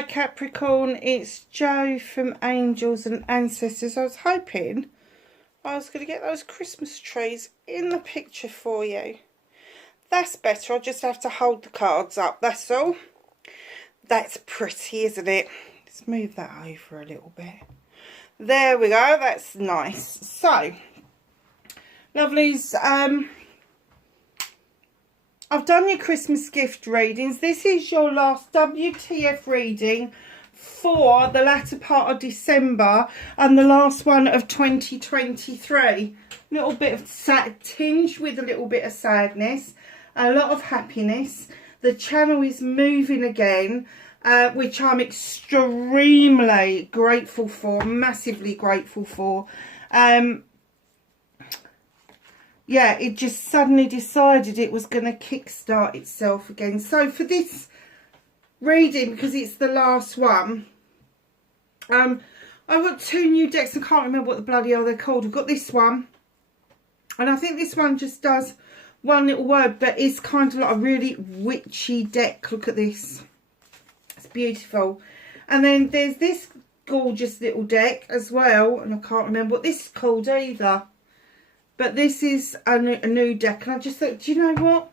Hi Capricorn, it's Jo from Angels and Ancestors. I was hoping I was going to get those Christmas trees in the picture for you. That's better, I'll just have to hold the cards up, that's all. That's pretty, isn't it? Let's move that over a little bit. There we go, that's nice. So, lovelies, I've done your Christmas gift readings. This is your last WTF reading for the latter part of December and the last one of 2023. Little bit of sad tinge with a little bit of sadness, a lot of happiness. The channel is moving again, which I'm extremely grateful for, massively grateful for. Yeah, it just suddenly decided it was going to kickstart itself again. So for this reading, because it's the last one, I've got two new decks. I can't remember what the bloody hell they're called. I've got this one, and I think this one just does one little word, but it's kind of like a really witchy deck. Look at this. It's beautiful. And then there's this gorgeous little deck as well, and I can't remember what this is called either. But this is a new deck, and I just thought, do you know what?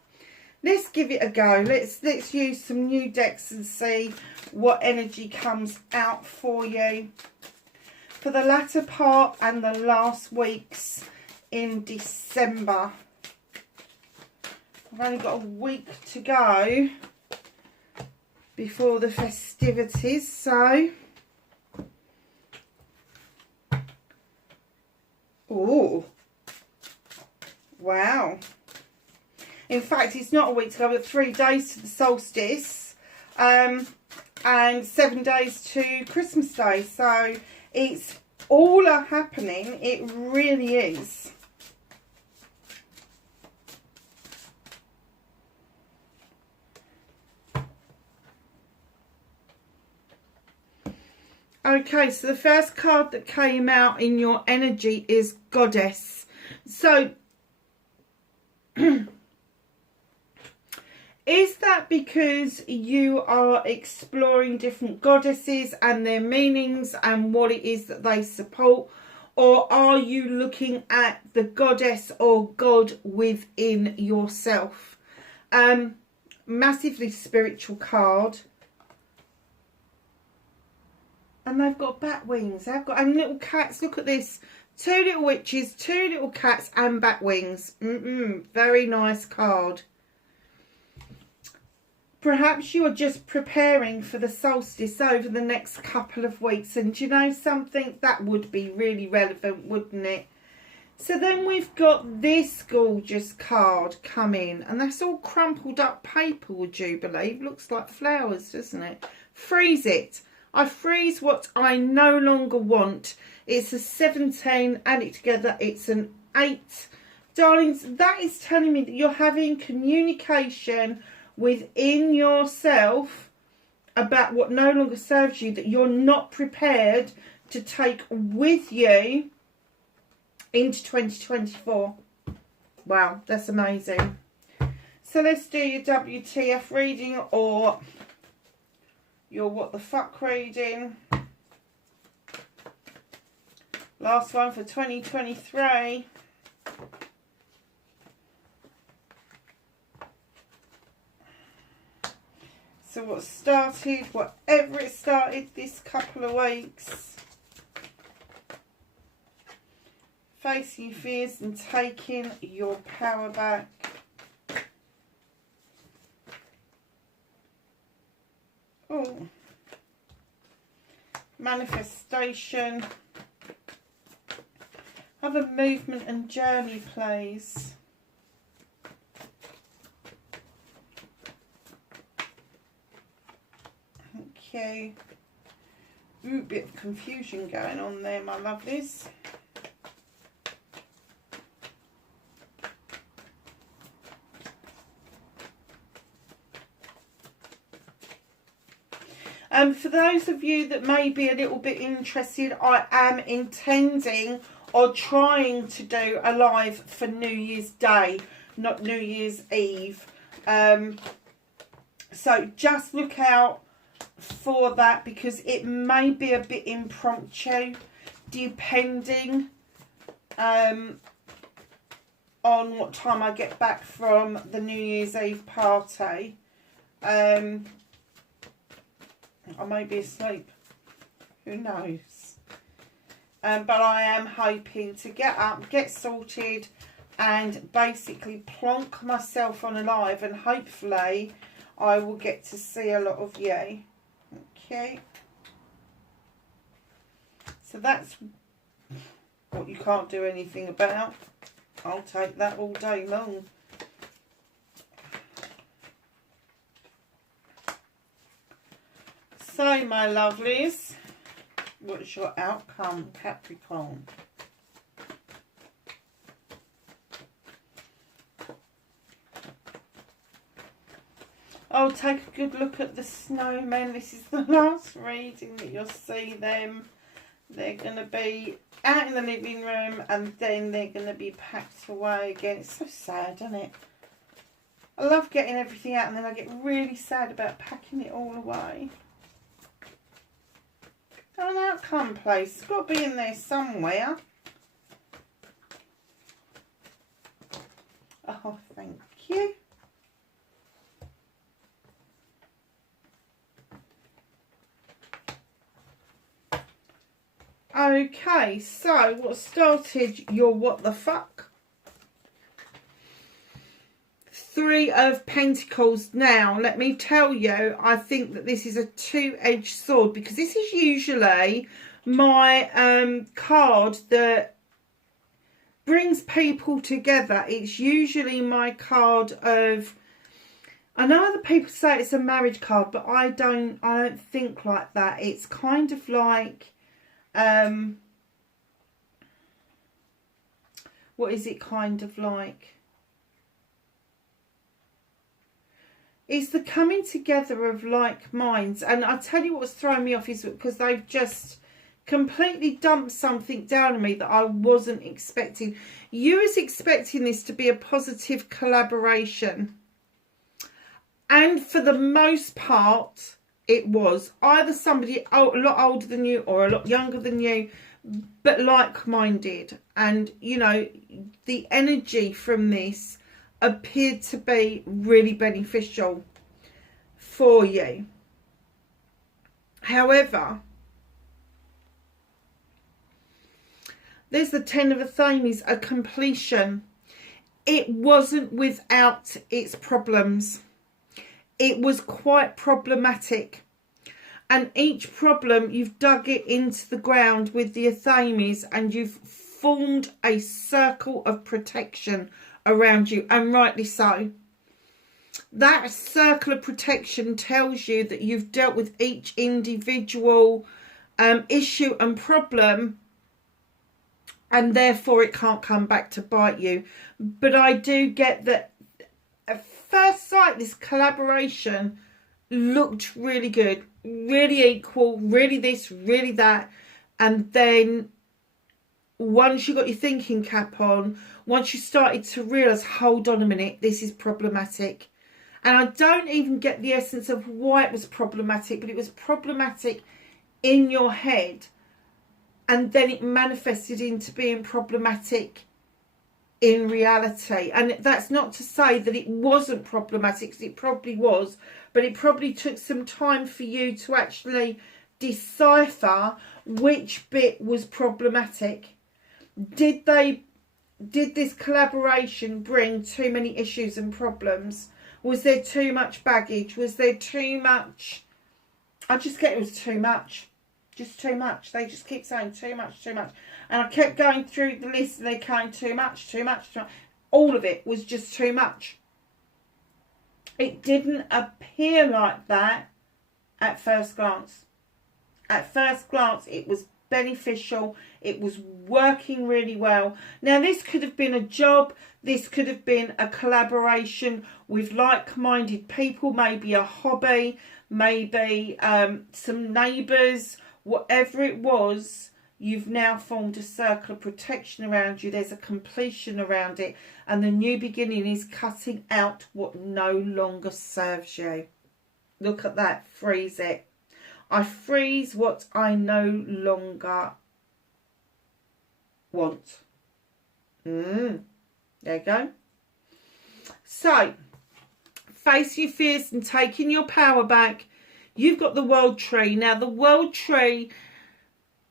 Let's give it a go. Let's use some new decks and see what energy comes out for you for the latter part and the last weeks in December. I've only got a week to go before the festivities, so oh. Wow. In fact, it's not a week to go, but 3 days to the solstice, and 7 days to Christmas Day. So it's all happening. It really is. Okay, so the first card that came out in your energy is Goddess. So is that because you are exploring different goddesses and their meanings and what it is that they support? Or are you looking at the goddess or God within yourself? Massively spiritual card. And they've got bat wings. They've got and little cats. Look at this. 2 little witches, 2 little cats and bat wings. Very nice card. Perhaps you are just preparing for the solstice over the next couple of weeks. And do you know something? That would be really relevant, wouldn't it? So then we've got this gorgeous card come in. And that's all crumpled up paper, would you believe? Looks like flowers, doesn't it? Freeze it. I freeze what I no longer want. It's a 17, add it together, it's an 8. Darlings, that is telling me that you're having communication within yourself about what no longer serves you, that you're not prepared to take with you into 2024. Wow, that's amazing. So let's do your WTF reading or your what the fuck reading. Last one for 2023. So what started, whatever it started this couple of weeks. Facing your fears and taking your power back. Oh. Manifestation. Have a movement and journey, please. Okay. Ooh, bit of confusion going on there, my lovelies. For those of you that may be a little bit interested, I am intending or trying to do a live for New Year's Day, not New Year's Eve. So just look out for that, because it may be a bit impromptu depending on what time I get back from the New Year's Eve party. I may be asleep, who knows, but I am hoping to get up, get sorted, and basically plonk myself on a live, and hopefully I will get to see a lot of you. Okay, so that's what you can't do anything about. I'll take that all day long. So, my lovelies, what's your outcome, Capricorn? I'll take a good look at the snowmen. This is the last reading that you'll see them. They're going to be out in the living room, and then they're going to be packed away again. It's so sad, isn't it? I love getting everything out, and then I get really sad about packing it all away. Oh, an outcome place. It's got to be in there somewhere. Oh, thank you. Okay, so what started your what the fuck? Three of Pentacles. Now, let me tell you, I think that this is a two-edged sword, because this is usually my card that brings people together. It's usually my card of, I know other people say it's a marriage card, but I don't think like that. It's kind of like, what is it kind of like? It's the coming together of like minds. And I tell you what's throwing me off is because they've just completely dumped something down on me that I wasn't expecting. You was expecting this to be a positive collaboration. And for the most part, it was either somebody a lot older than you or a lot younger than you, but like-minded. And, you know, the energy from this appeared to be really beneficial for you. However, there's the Ten of Athames, a completion. It wasn't without its problems. It was quite problematic. And each problem, you've dug it into the ground with the Athames, and you've formed a circle of protection around you, and rightly so. That circle of protection tells you that you've dealt with each individual issue and problem, and therefore it can't come back to bite you. But I do get that at first sight, this collaboration looked really good, really equal, really this, really that. And then once you got your thinking cap on, once you started to realise, hold on a minute, this is problematic. And I don't even get the essence of why it was problematic, but it was problematic in your head. And then it manifested into being problematic in reality. And that's not to say that it wasn't problematic, because it probably was, but it probably took some time for you to actually decipher which bit was problematic. Did this collaboration bring too many issues and problems? Was there too much baggage? Was there too much? I just get it was too much. Just too much. They just keep saying too much, too much. And I kept going through the list, and they came too much, too much, too much. All of it was just too much. It didn't appear like that at first glance. At first glance, it was beneficial. It was working really well. Now, this could have been a job. This could have been a collaboration with like-minded people, maybe a hobby, maybe some neighbours. Whatever it was, you've now formed a circle of protection around you. There's a completion around it. And the new beginning is cutting out what no longer serves you. Look at that. Freeze it. I freeze what I no longer want. There you go. So, face your fears and taking your power back. You've got the world tree. Now, the world tree,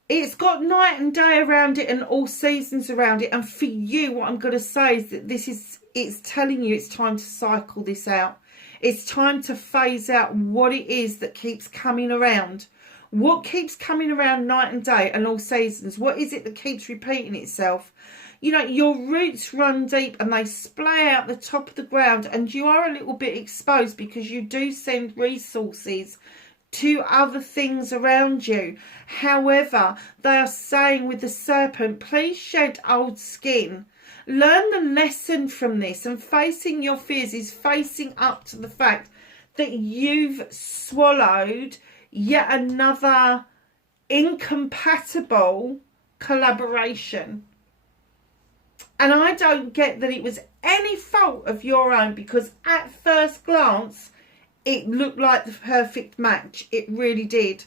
it's got night and day around it and all seasons around it. And for you, what I'm going to say is that it's telling you it's time to cycle this out. It's time to phase out what it is that keeps coming around. What keeps coming around night and day and all seasons? What is it that keeps repeating itself? You know, your roots run deep and they splay out the top of the ground, and you are a little bit exposed because you do send resources to other things around you. However, they are saying with the serpent, please shed old skin. Learn the lesson from this, and facing your fears is facing up to the fact that you've swallowed yet another incompatible collaboration. And I don't get that it was any fault of your own, because at first glance, it looked like the perfect match. It really did.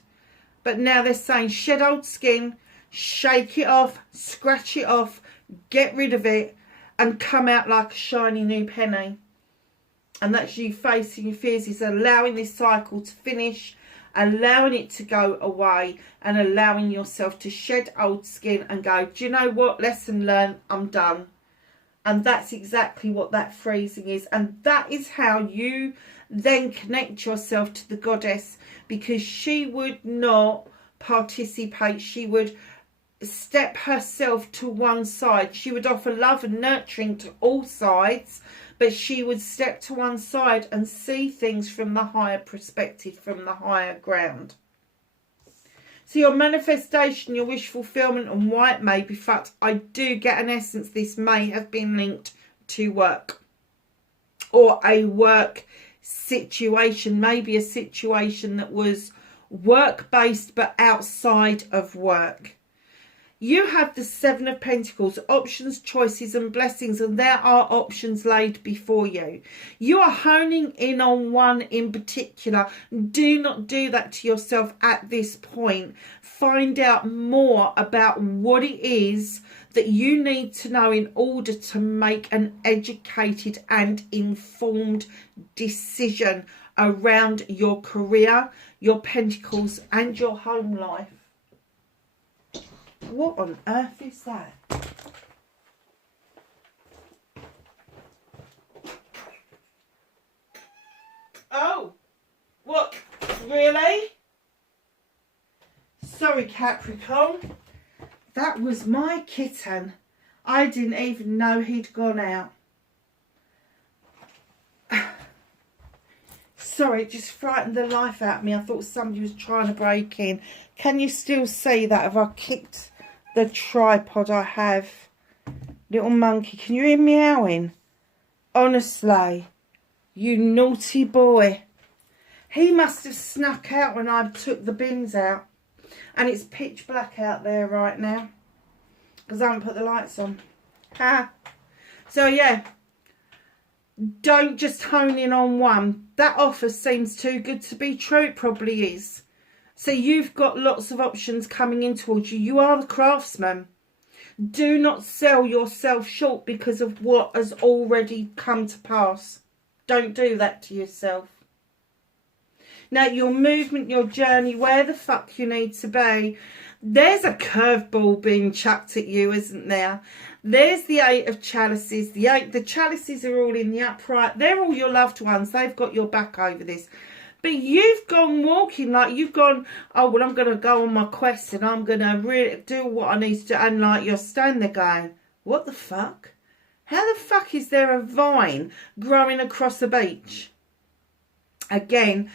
But now they're saying shed old skin, shake it off, scratch it off, get rid of it, and come out like a shiny new penny. And that's you facing your fears, is allowing this cycle to finish, allowing it to go away, and allowing yourself to shed old skin and go, do you know what, lesson learned, I'm done. And that's exactly what that phrasing is. And that is how you then connect yourself to the goddess, because she would not participate. She would step herself to one side. She would offer love and nurturing to all sides, but she would step to one side and see things from the higher perspective, from the higher ground. So your manifestation, your wish fulfillment, and why it may be fucked, I do get an essence this may have been linked to work, or a work situation, maybe a situation that was work-based but outside of work. You have the Seven of Pentacles, options, choices and blessings, and there are options laid before you. You are honing in on one in particular. Do not do that to yourself at this point. Find out more about what it is that you need to know in order to make an educated and informed decision around your career, your pentacles and your home life. What on earth is that? Oh, what? Really? Sorry, Capricorn. That was my kitten. I didn't even know he'd gone out. Sorry, it just frightened the life out of me. I thought somebody was trying to break in. Can you still see that? Have I kicked the tripod I have? Little monkey, can you hear me meowing? Honestly, you naughty boy. He must have snuck out when I took the bins out. And it's pitch black out there right now, because I haven't put the lights on. Ha! So yeah, don't just hone in on one. That offer seems too good to be true. It probably is. So you've got lots of options coming in towards you. You are the craftsman. Do not sell yourself short because of what has already come to pass. Don't do that to yourself. Now, your movement, your journey, where the fuck you need to be. There's a curveball being chucked at you, isn't there? There's the Eight of Chalices. The chalices are all in the upright. They're all your loved ones. They've got your back over this. But you've gone walking like you've gone, oh, well, I'm going to go on my quest and I'm going to really do what I need to do. And like you're standing there going, what the fuck? How the fuck is there a vine growing across the beach? Again,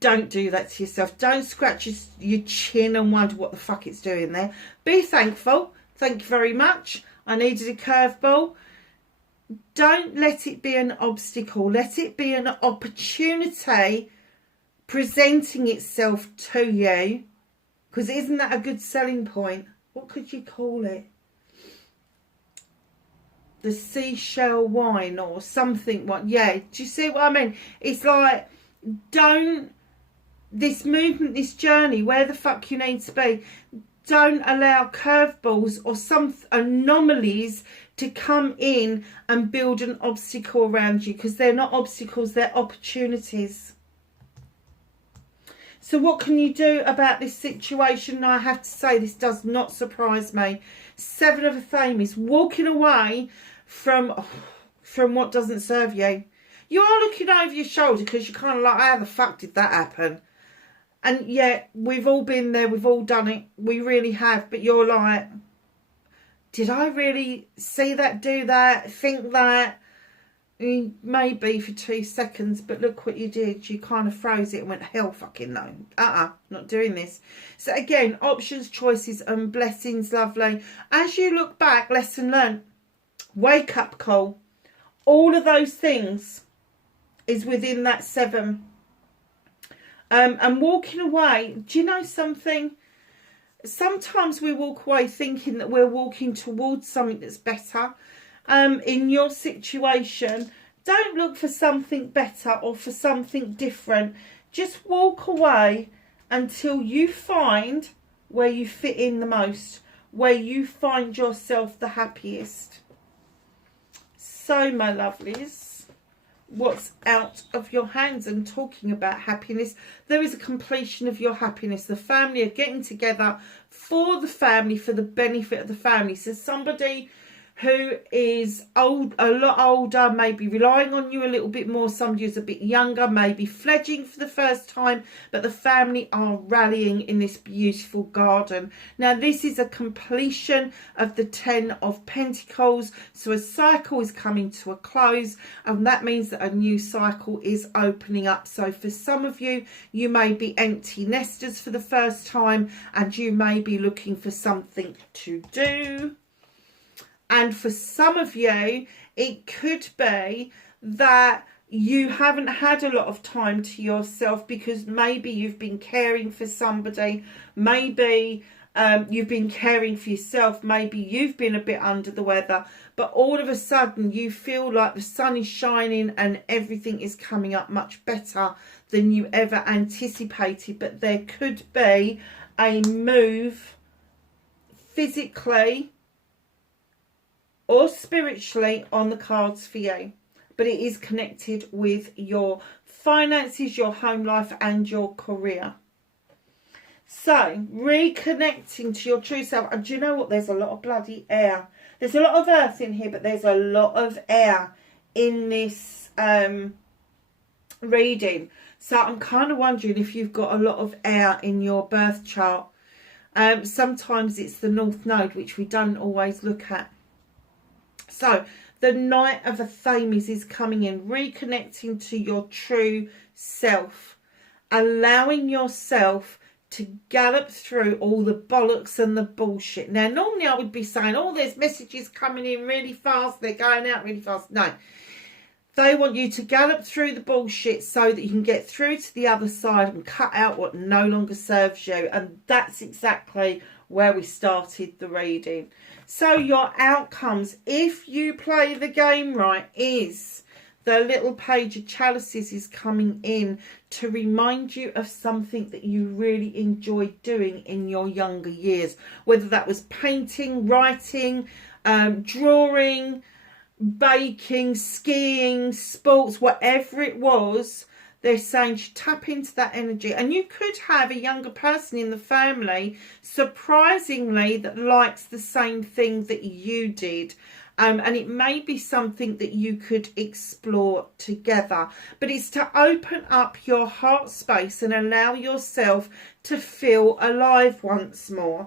don't do that to yourself. Don't scratch your chin and wonder what the fuck it's doing there. Be thankful. Thank you very much. I needed a curveball. Don't let it be an obstacle. Let it be an opportunity presenting itself to you. Because isn't that a good selling point? What could you call it? The seashell wine or something. What? Yeah, do you see what I mean? It's like, don't this movement, this journey, where the fuck you need to be. Don't allow curveballs or some anomalies to come in and build an obstacle around you, because they're not obstacles, they're opportunities. So what can you do about this situation? I have to say, this does not surprise me. Seven of a Fame is walking away from what doesn't serve you. You are looking over your shoulder because you're kind of like, how the fuck did that happen? And yet, we've all been there, we've all done it. We really have. But you're like, did I really see that, do that, think that? Maybe for 2 seconds, but look what you did. You kind of froze it and went, hell fucking no. Not doing this. So again, options, choices and blessings, lovely. As you look back, lesson learned. Wake up call. All of those things is within that 7. And walking away, do you know something? Sometimes we walk away thinking that we're walking towards something that's better. In your situation, don't look for something better or for something different. Just walk away until you find where you fit in the most, where you find yourself the happiest. So, my lovelies, what's out of your hands? And talking about happiness, there is a completion of your happiness. The family are getting together for the family, for the benefit of the family. So somebody who is old, a lot older, maybe relying on you a little bit more. Somebody who's a bit younger, maybe fledging for the first time, but the family are rallying in this beautiful garden. Now, this is a completion of the 10 of Pentacles. So a cycle is coming to a close, and that means that a new cycle is opening up. So for some of you, you may be empty nesters for the first time, and you may be looking for something to do. And for some of you, it could be that you haven't had a lot of time to yourself because maybe you've been caring for somebody. Maybe you've been caring for yourself. Maybe you've been a bit under the weather. But all of a sudden, you feel like the sun is shining and everything is coming up much better than you ever anticipated. But there could be a move physically or spiritually on the cards for you, but it is connected with your finances, your home life and your career. So reconnecting to your true self. And do you know what? There's a lot of bloody air. There's a lot of earth in here, but there's a lot of air in this reading. So I'm kind of wondering if you've got a lot of air in your birth chart. Sometimes it's the North Node, which we don't always look at. So the Knight of a Thames is coming in, reconnecting to your true self, allowing yourself to gallop through all the bollocks and the bullshit. Now, normally I would be saying, oh, there's messages coming in really fast, they're going out really fast. No, they want you to gallop through the bullshit so that you can get through to the other side and cut out what no longer serves you. And that's exactly where we started the reading. So your outcomes, if you play the game right, is the little page of chalices is coming in to remind you of something that you really enjoyed doing in your younger years. Whether that was painting, writing, drawing, baking, skiing, sports, whatever it was. They're saying to tap into that energy. And you could have a younger person in the family, surprisingly, that likes the same thing that you did. And it may be something that you could explore together. But it's to open up your heart space and allow yourself to feel alive once more.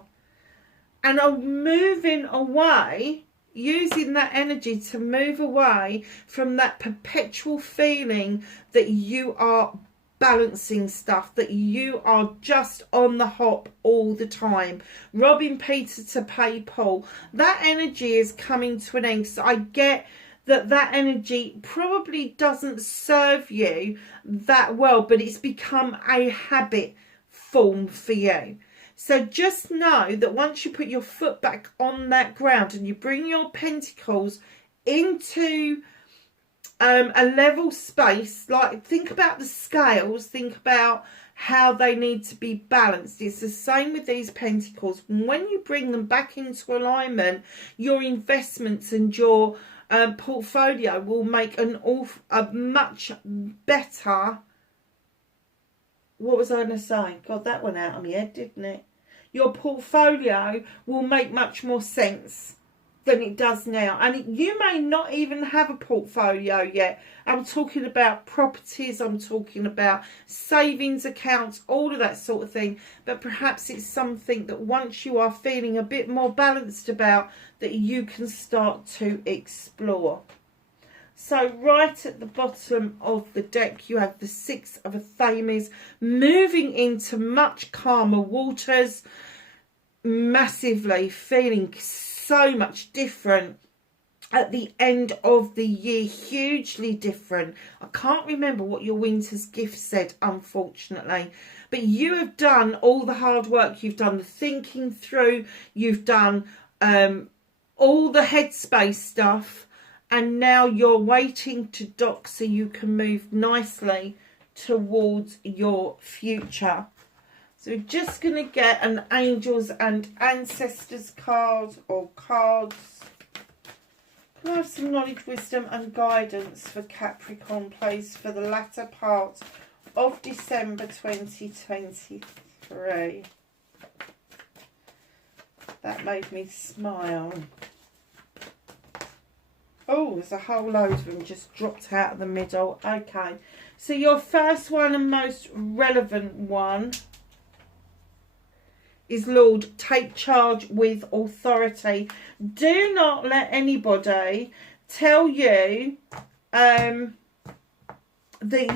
And moving away, using that energy to move away from that perpetual feeling that you are balancing stuff, that you are just on the hop all the time, robbing Peter to pay Paul. That energy is coming to an end. So I get that energy probably doesn't serve you that well, but it's become a habit form for you. So just know that once you put your foot back on that ground and you bring your pentacles into a level space, like think about the scales, think about how they need to be balanced. It's the same with these pentacles. When you bring them back into alignment, your investments and your portfolio will make a much better... What was I going to say? God, that went out of my head, didn't it? Your portfolio will make much more sense than it does now. And you may not even have a portfolio yet. I'm talking about properties, I'm talking about savings accounts, all of that sort of thing. But perhaps it's something that once you are feeling a bit more balanced about, that you can start to explore. So right at the bottom of the deck, you have the Six of Athames, moving into much calmer waters, massively feeling so much different at the end of the year, hugely different. I can't remember what your winter's gift said, unfortunately, but you have done all the hard work. You've done the thinking through, you've done all the headspace stuff, and now you're waiting to dock so you can move nicely towards your future. So we're just going to get an Angels and Ancestors card or cards. Can I have some knowledge, wisdom and guidance for Capricorn, please, for the latter part of December 2023? That made me smile. Oh, there's a whole load of them just dropped out of the middle. Okay, so your first one and most relevant one is Lord, take charge with authority. Do not let anybody tell you that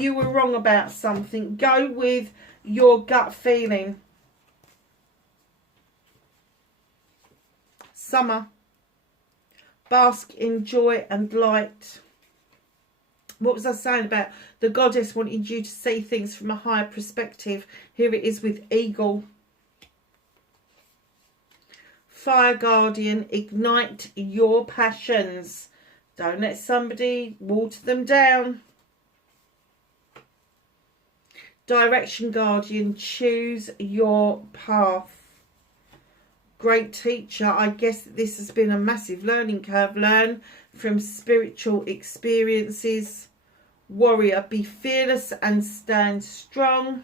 you were wrong about something. Go with your gut feeling. Summer. Bask in joy and light. What was I saying about the goddess wanting you to see things from a higher perspective? Here it is with Eagle. Fire Guardian, ignite your passions. Don't let somebody water them down. Direction Guardian, choose your path. Great teacher. I guess that this has been a massive learning curve. Learn from spiritual experiences. Warrior, be fearless and stand strong.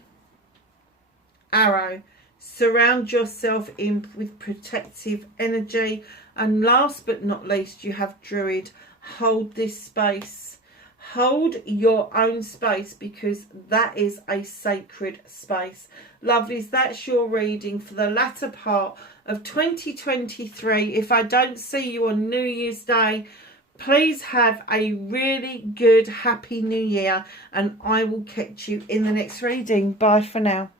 Arrow, surround yourself with protective energy. And last but not least, you have Druid. Hold this space. Hold your own space, because that is a sacred space. Lovelies, that's your reading for the latter part of 2023. If I don't see you on New Year's Day, please have a really good, happy New Year, and I will catch you in the next reading. Bye for now.